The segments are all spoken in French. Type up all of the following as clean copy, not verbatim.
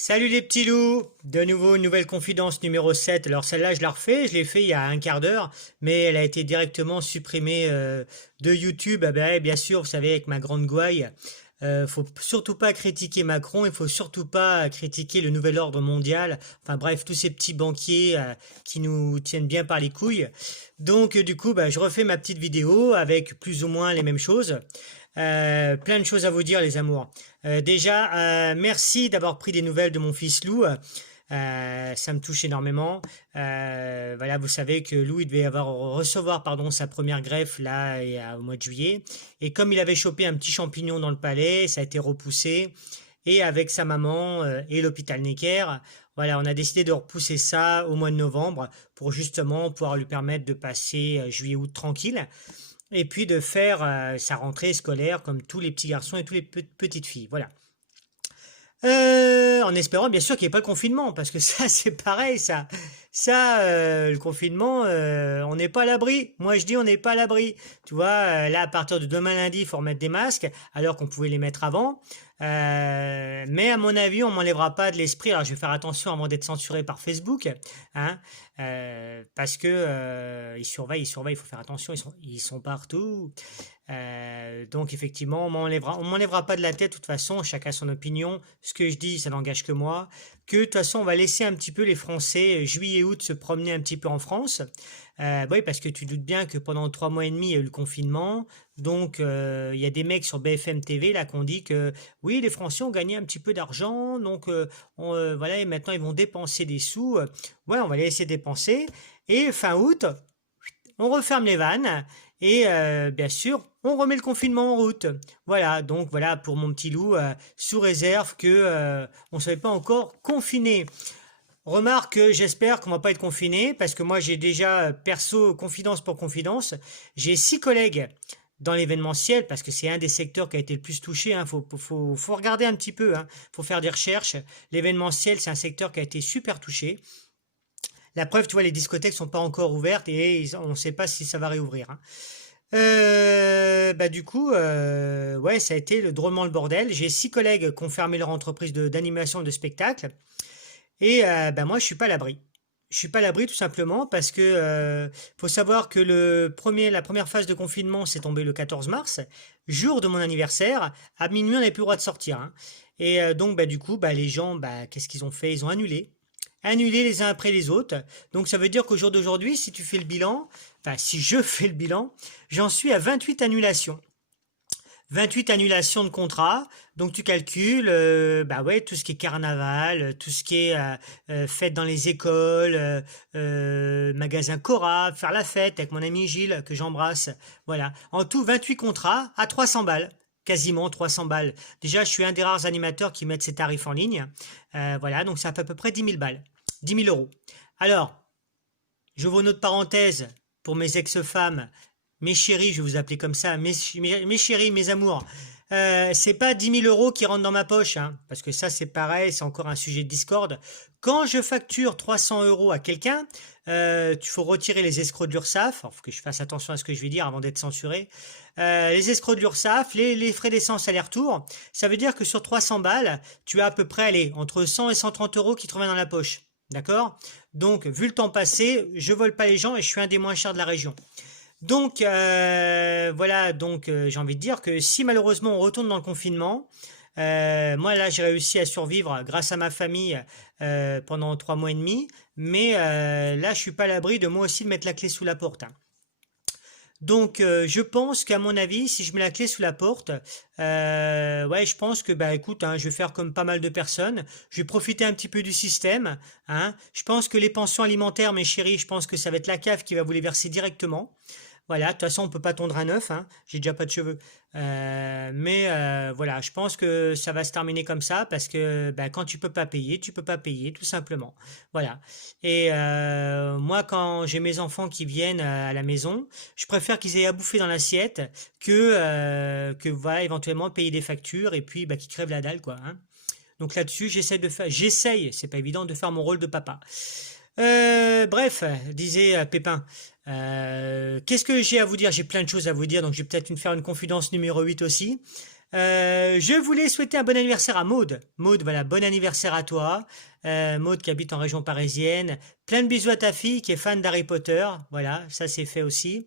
Salut les petits loups! De nouveau une nouvelle confidence numéro 7. Alors celle-là je la refais, je l'ai fait il y a un quart d'heure, mais elle a été directement supprimée de YouTube. Ah ben, bien sûr, vous savez, avec ma grande gouaille, faut surtout pas critiquer Macron, il faut surtout pas critiquer le nouvel ordre mondial, enfin bref, tous ces petits banquiers qui nous tiennent bien par les couilles. Donc du coup, bah, je refais ma petite vidéo avec plus ou moins les mêmes choses. Plein de choses à vous dire, les amours. Déjà, merci d'avoir pris des nouvelles de mon fils Lou. Ça me touche énormément. Voilà, vous savez que Lou, il devait recevoir pardon, sa première greffe là au mois de juillet. Et comme il avait chopé un petit champignon dans le palais, ça a été repoussé. Et avec sa maman et l'hôpital Necker, voilà, on a décidé de repousser ça au mois de novembre pour justement pouvoir lui permettre de passer juillet-août tranquille et puis de faire sa rentrée scolaire comme tous les petits garçons et toutes les petites filles. Voilà. En espérant bien sûr qu'il n'y ait pas de confinement, parce que ça c'est pareil, le confinement, on n'est pas à l'abri. Moi je dis on n'est pas à l'abri. Tu vois, là à partir de demain lundi, il faut remettre des masques, alors qu'on pouvait les mettre avant. Mais à mon avis, on m'enlèvera pas de l'esprit. Alors je vais faire attention avant d'être censuré par Facebook, hein, parce que ils surveillent, il faut faire attention, ils sont partout. Donc effectivement, on m'enlèvera pas de la tête de toute façon, chacun son opinion. Ce que je dis, ça n'engage que moi. Que de toute façon, on va laisser un petit peu les Français juillet-août se promener un petit peu en France. Oui, parce que tu doutes bien que pendant 3 mois et demi, il y a eu le confinement. Donc il y a des mecs sur BFM TV là qui ont dit que oui, les Français ont gagné un petit peu d'argent. Donc voilà, et maintenant ils vont dépenser des sous. Ouais, on va les laisser dépenser. Et fin août, on referme les vannes et bien sûr, on remet le confinement en route. Voilà, donc voilà pour mon petit loup, sous réserve que on ne soit pas encore confiné. Remarque que j'espère qu'on va pas être confiné parce que moi j'ai déjà perso confidence pour confidence, j'ai 6 collègues dans l'événementiel parce que c'est un des secteurs qui a été le plus touché. Hein. Faut regarder un petit peu. Hein. Faut faire des recherches. L'événementiel c'est un secteur qui a été super touché. La preuve, tu vois, les discothèques sont pas encore ouvertes et on ne sait pas si ça va réouvrir. Hein. Bah du coup, ouais, ça a été drôlement le bordel. J'ai 6 collègues qui ont fermé leur entreprise d'animation de spectacle et bah moi, je suis pas à l'abri. Je suis pas à l'abri tout simplement parce que faut savoir que la première phase de confinement s'est tombée le 14 mars, jour de mon anniversaire. À minuit, on n'avait plus le droit de sortir. Hein. Et donc, bah du coup, bah les gens, bah qu'est-ce qu'ils ont fait? Ils ont annulé les uns après les autres. Donc ça veut dire qu'au jour d'aujourd'hui, si tu fais le bilan, enfin si je fais le bilan, j'en suis à 28 annulations. 28 annulations de contrats, donc tu calcules, bah ouais, tout ce qui est carnaval, tout ce qui est fête dans les écoles, magasin Cora, faire la fête avec mon ami Gilles que j'embrasse, voilà. En tout 28 contrats à 300 balles, quasiment 300 balles. Déjà, je suis un des rares animateurs qui mettent ces tarifs en ligne, voilà, donc ça fait à peu près 10 000 balles, 10 000 euros. Alors, j'ouvre une autre parenthèse pour mes ex-femmes, mes chéris, je vais vous appeler comme ça, mes chéris, mes amours. C'est pas 10 000 euros qui rentrent dans ma poche, hein, parce que ça c'est pareil, c'est encore un sujet de discorde. Quand je facture 300 euros à quelqu'un, il faut retirer les escrocs de l'URSSAF. Il faut que je fasse attention à ce que je vais dire avant d'être censuré. Les escrocs de l'URSSAF, les frais d'essence aller-retour, ça veut dire que sur 300 balles, tu as à peu près allez, entre 100 et 130 euros qui te reviennent dans la poche. D'accord? Donc, vu le temps passé, je vole pas les gens et je suis un des moins chers de la région. Donc voilà, donc j'ai envie de dire que si malheureusement on retourne dans le confinement, moi là j'ai réussi à survivre grâce à ma famille pendant 3 mois et demi, mais là je suis pas à l'abri de moi aussi de mettre la clé sous la porte. Hein. Donc je pense qu'à mon avis, si je mets la clé sous la porte, ouais, je pense que bah écoute, hein, je vais faire comme pas mal de personnes, je vais profiter un petit peu du système. Hein. Je pense que les pensions alimentaires, mes chéris, je pense que ça va être la CAF qui va vous les verser directement. Voilà, de toute façon, on peut pas tondre un œuf, hein. J'ai déjà pas de cheveux. Mais voilà, je pense que ça va se terminer comme ça parce que bah, quand tu peux pas payer, tu peux pas payer, tout simplement. Voilà. Et moi, quand j'ai mes enfants qui viennent à la maison, je préfère qu'ils aient à bouffer dans l'assiette que voilà, éventuellement payer des factures et puis bah, qu'ils crèvent la dalle, quoi. Hein. Donc là-dessus, j'essaye, c'est pas évident de faire mon rôle de papa. Bref, disait Pépin. Qu'est-ce que j'ai à vous dire? J'ai plein de choses à vous dire, donc je vais peut-être faire une confidence numéro 8 aussi. Je voulais souhaiter un bon anniversaire à Maude. Maude, voilà, bon anniversaire à toi. Maude qui habite en région parisienne. Plein de bisous à ta fille qui est fan d'Harry Potter. Voilà, ça c'est fait aussi.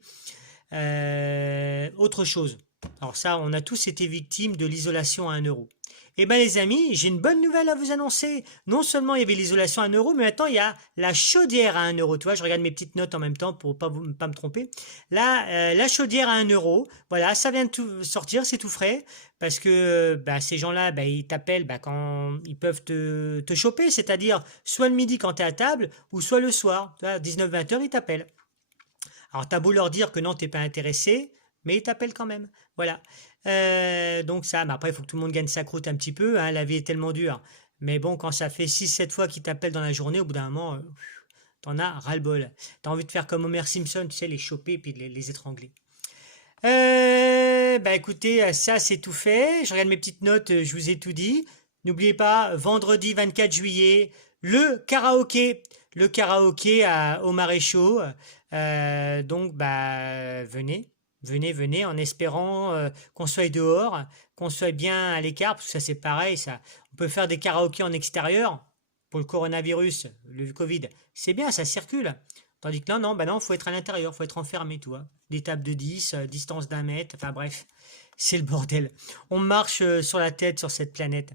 Autre chose. Alors ça, on a tous été victimes de l'isolation à 1 euro. Eh ben les amis, j'ai une bonne nouvelle à vous annoncer. Non seulement il y avait l'isolation à 1 euro, mais maintenant il y a la chaudière à 1 euro. Tu vois, je regarde mes petites notes en même temps pour pas me tromper. Là, la chaudière à 1 euro. Voilà, ça vient de tout sortir, c'est tout frais. Parce que bah, ces gens-là, bah, ils t'appellent bah, quand ils peuvent te choper, c'est-à-dire soit le midi quand tu es à table, ou soit le soir. Tu vois, 19-20 heures, ils t'appellent. Alors, t'as beau leur dire que non, t'es pas intéressé, mais ils t'appellent quand même. Voilà. Donc ça, mais après, il faut que tout le monde gagne sa croûte un petit peu, hein, la vie est tellement dure. Mais bon, quand ça fait 6-7 fois qu'ils t'appellent dans la journée, au bout d'un moment, t'en as ras-le-bol. T'as envie de faire comme Homer Simpson, tu sais, les choper et puis de les étrangler. Bah écoutez, ça c'est tout fait. Je regarde mes petites notes, je vous ai tout dit. N'oubliez pas, vendredi 24 juillet, le karaoké. Le karaoké au Maréchaux. Donc, bah, venez, en espérant qu'on soit dehors, qu'on soit bien à l'écart, parce que ça c'est pareil, ça. On peut faire des karaokés en extérieur pour le coronavirus, le Covid. C'est bien, ça circule. Tandis que non, bah non, faut être à l'intérieur, faut être enfermé, tu vois. Des tables de 10, distance d'1 mètre, enfin bref, c'est le bordel. On marche sur la tête sur cette planète.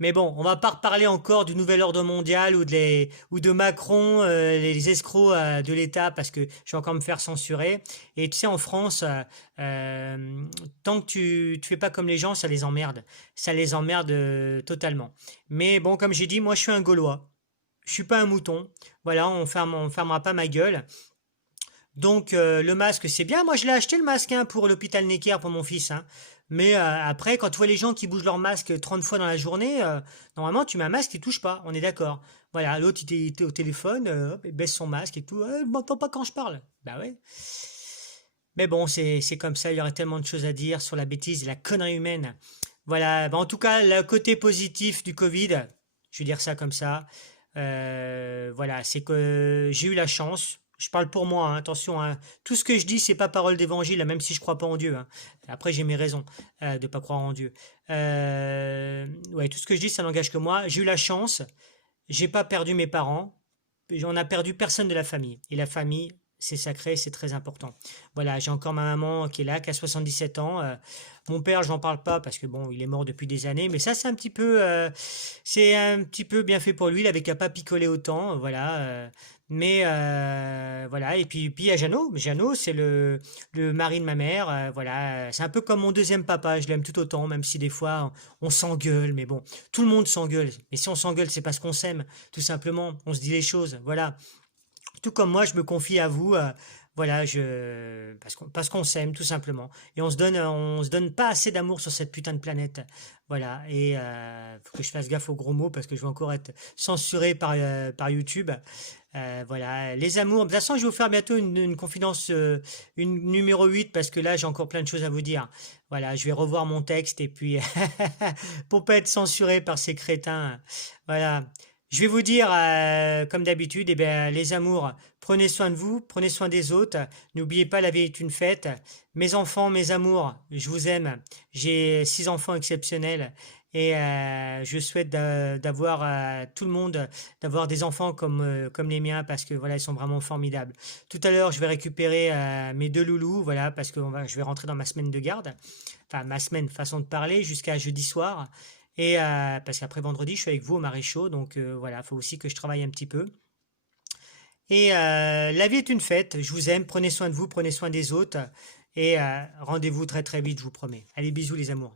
Mais bon, on va pas reparler encore du nouvel ordre mondial ou de Macron, les escrocs de l'État, parce que je vais encore me faire censurer. Et tu sais, en France, tant que tu fais pas comme les gens, ça les emmerde. Ça les emmerde totalement. Mais bon, comme j'ai dit, moi je suis un Gaulois. Je suis pas un mouton. Voilà, on fermera pas ma gueule. Donc le masque, c'est bien. Moi, je l'ai acheté le masque hein, pour l'hôpital Necker pour mon fils. Hein. Mais après, quand tu vois les gens qui bougent leur masque 30 fois dans la journée, normalement, tu mets un masque, tu touches pas. On est d'accord. Voilà, l'autre, il était au téléphone, hop, il baisse son masque et tout. Je m'entends pas quand je parle. Bah ouais. Mais bon, c'est comme ça. Il y aurait tellement de choses à dire sur la bêtise et la connerie humaine. Voilà. Bah, en tout cas, le côté positif du Covid, je vais dire ça comme ça. Voilà, c'est que j'ai eu la chance. Je parle pour moi, hein, attention. Hein, tout ce que je dis, c'est pas parole d'évangile, même si je crois pas en Dieu. Hein. Après, j'ai mes raisons de pas croire en Dieu. Ouais, tout ce que je dis, ça n'engage que moi. J'ai eu la chance. J'ai pas perdu mes parents. On a perdu personne de la famille. Et la famille, c'est sacré, c'est très important. Voilà, j'ai encore ma maman qui est là, qui a 77 ans. Mon père, je n'en parle pas parce que bon, il est mort depuis des années. Mais ça, c'est un petit peu bien fait pour lui. Il avait qu'à pas picoler autant, voilà. Mais voilà. Et puis il y a Jeannot. Jeannot, c'est le mari de ma mère. Voilà, c'est un peu comme mon deuxième papa. Je l'aime tout autant, même si des fois on s'engueule. Mais bon, tout le monde s'engueule. Et si on s'engueule, c'est parce qu'on s'aime, tout simplement. On se dit les choses. Voilà. Tout comme moi, je me confie à vous, voilà, parce qu'on s'aime tout simplement, et on se donne pas assez d'amour sur cette putain de planète, voilà. Et faut que je fasse gaffe aux gros mots parce que je vais encore être censuré par YouTube. Voilà, les amours. De toute façon, je vais vous faire bientôt une confidence, une numéro 8 parce que là, j'ai encore plein de choses à vous dire. Voilà, je vais revoir mon texte et puis pour pas être censuré par ces crétins. Voilà. Je vais vous dire, comme d'habitude, eh bien, les amours, prenez soin de vous, prenez soin des autres. N'oubliez pas, la vie est une fête. Mes enfants, mes amours, je vous aime. J'ai 6 enfants exceptionnels et je souhaite d'avoir tout le monde, d'avoir des enfants comme les miens parce que voilà, ils sont vraiment formidables. Tout à l'heure, je vais récupérer mes 2 loulous, voilà, parce que je vais rentrer dans ma semaine de garde. Enfin, ma semaine, façon de parler, jusqu'à jeudi soir. Et parce qu'après vendredi, je suis avec vous au Maréchaux, donc voilà, il faut aussi que je travaille un petit peu. Et la vie est une fête, je vous aime, prenez soin de vous, prenez soin des autres, et rendez-vous très très vite, je vous promets. Allez, bisous les amours.